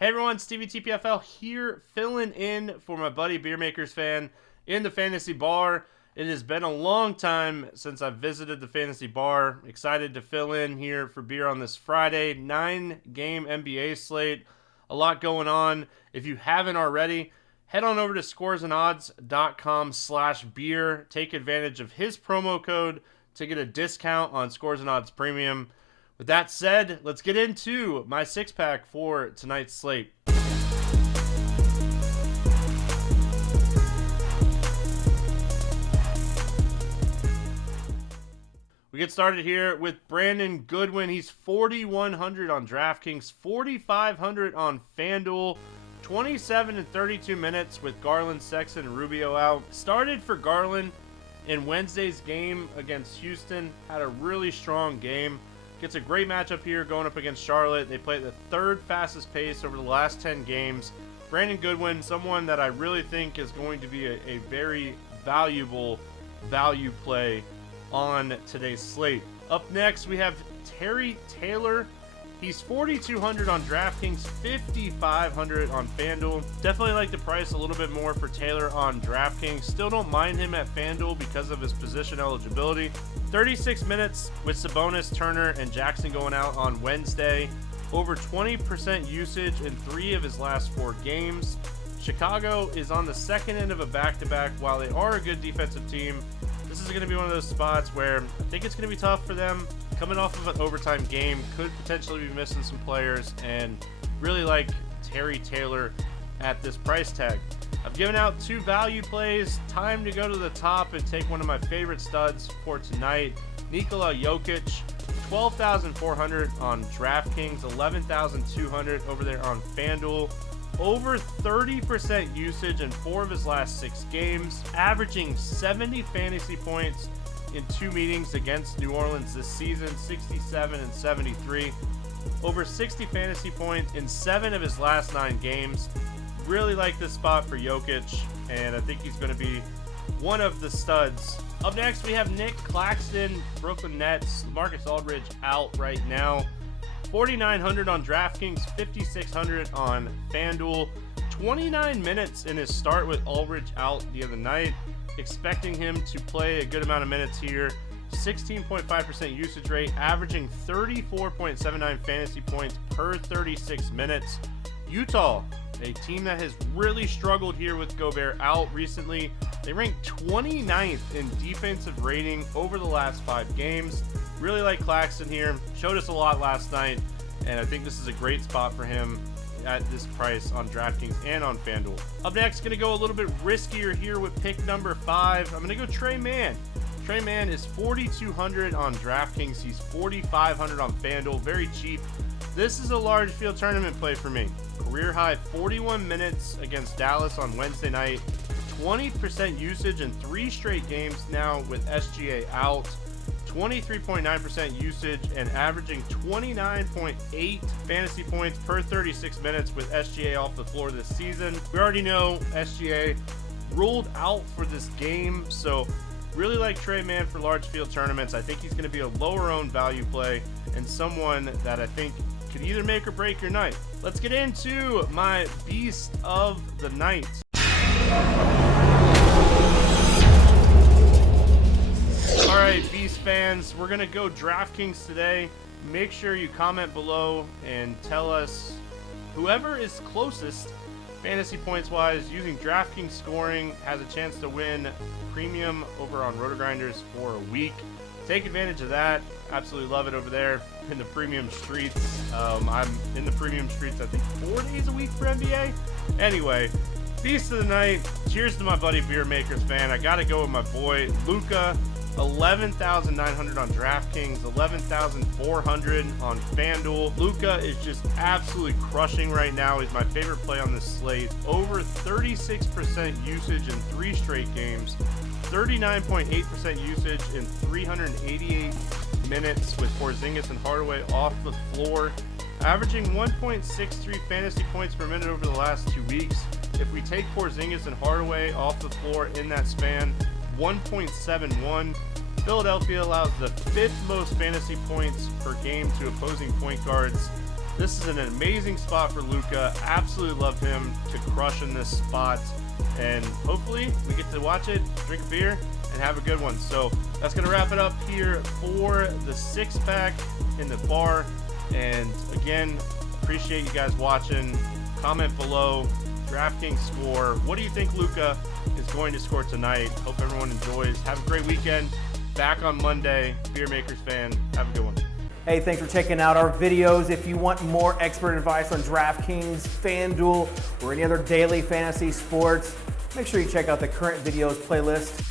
Hey everyone, stevietfpl here, filling in for my buddy Beer Makers Fan in the fantasy bar. It has been a long time since I've visited the fantasy bar. Excited to fill in here for Beer on this Friday. 9-game NBA slate. A lot going on. If you haven't already, head on over to scoresandodds.com/beer. Take advantage of his promo code to get a discount on Scores and Odds Premium. With that said, let's get into my six-pack for tonight's slate. We get started here with Brandon Goodwin. He's 4,100 on DraftKings, 4,500 on FanDuel, 27 and 32 minutes with Garland, Sexton, and Rubio out. Started for Garland in Wednesday's game against Houston. Had a really strong game. Gets a great matchup here going up against Charlotte. They play at the third fastest pace over the last 10 games. Brandon Goodwin, someone that I really think is going to be a very valuable value play on today's slate. Up next, we have Terry Taylor. He's 4,200 on DraftKings, 5,500 on FanDuel. Definitely like the price a little bit more for Taylor on DraftKings. Still don't mind him at FanDuel because of his position eligibility. 36 minutes with Sabonis, Turner, and Jackson going out on Wednesday. Over 20% usage in 3 of his last 4 games. Chicago is on the second end of a back-to-back. While they are a good defensive team, this is going to be one of those spots where I think it's going to be tough for them. Coming off of an overtime game, could potentially be missing some players, and really like Terry Taylor at this price tag. I've given out 2 value plays. Time to go to the top and take one of my favorite studs for tonight. Nikola Jokic, 12,400 on DraftKings, 11,200 over there on FanDuel. Over 30% usage in 4 of his last 6 games, averaging 70 fantasy points in 2 meetings against New Orleans this season, 67 and 73. Over 60 fantasy points in 7 of his last 9 games. Really like this spot for Jokic, and I think he's going to be one of the studs. Up next, we have Nick Claxton, Brooklyn Nets. Marcus Aldridge out right now. 4,900 on DraftKings, 5,600 on FanDuel. 29 minutes in his start with Aldridge out the other night. Expecting him to play a good amount of minutes here. 16.5% usage rate, averaging 34.79 fantasy points per 36 minutes. Utah, a team that has really struggled here with Gobert out recently. They ranked 29th in defensive rating over the last 5 games. Really like Claxton here. Showed us a lot last night, and I think this is a great spot for him at this price on DraftKings and on FanDuel. Up next, going to go a little bit riskier here with pick number 5. I'm going to go Trey Mann. Trey Mann is 4,200 on DraftKings. He's 4,500 on FanDuel. Very cheap. This is a large field tournament play for me. Career high 41 minutes against Dallas on Wednesday night. 20% usage in 3 straight games now with SGA out. 23.9% usage and averaging 29.8 fantasy points per 36 minutes with SGA off the floor this season. We already know SGA ruled out for this game, so really like Trey Mann for large field tournaments. I think he's going to be a lower owned value play and someone that I think could either make or break your night. Let's get into my beast of the night. Alright, Beast fans, we're going to go DraftKings today. Make sure you comment below and tell us whoever is closest fantasy points wise using DraftKings scoring has a chance to win premium over on RotoGrinders for a week. Take advantage of that. Absolutely love it over there in the premium streets. I'm in the premium streets I think 4 days a week for NBA. Anyway, Beast of the night. Cheers to my buddy Beer Makers Fan. I got to go with my boy Luka. 11,900 on DraftKings, 11,400 on FanDuel. Luka is just absolutely crushing right now. He's my favorite play on this slate. Over 36% usage in 3 straight games, 39.8% usage in 388 minutes with Porzingis and Hardaway off the floor, averaging 1.63 fantasy points per minute over the last 2 weeks. If we take Porzingis and Hardaway off the floor in that span, 1.71. Philadelphia allows the 5th most fantasy points per game to opposing point guards. This is an amazing spot for Luka. Absolutely love him to crush in this spot. And hopefully we get to watch it, drink a beer, and have a good one. So that's going to wrap it up here for the 6-pack in the bar. And again, appreciate you guys watching. Comment below, DraftKings score. What do you think Luka is going to score tonight? Hope everyone enjoys. Have a great weekend. Back on Monday. Beer Makers fan. Have a good one. Hey, thanks for checking out our videos. If you want more expert advice on DraftKings, FanDuel, or any other daily fantasy sports, make sure you check out the current videos playlist.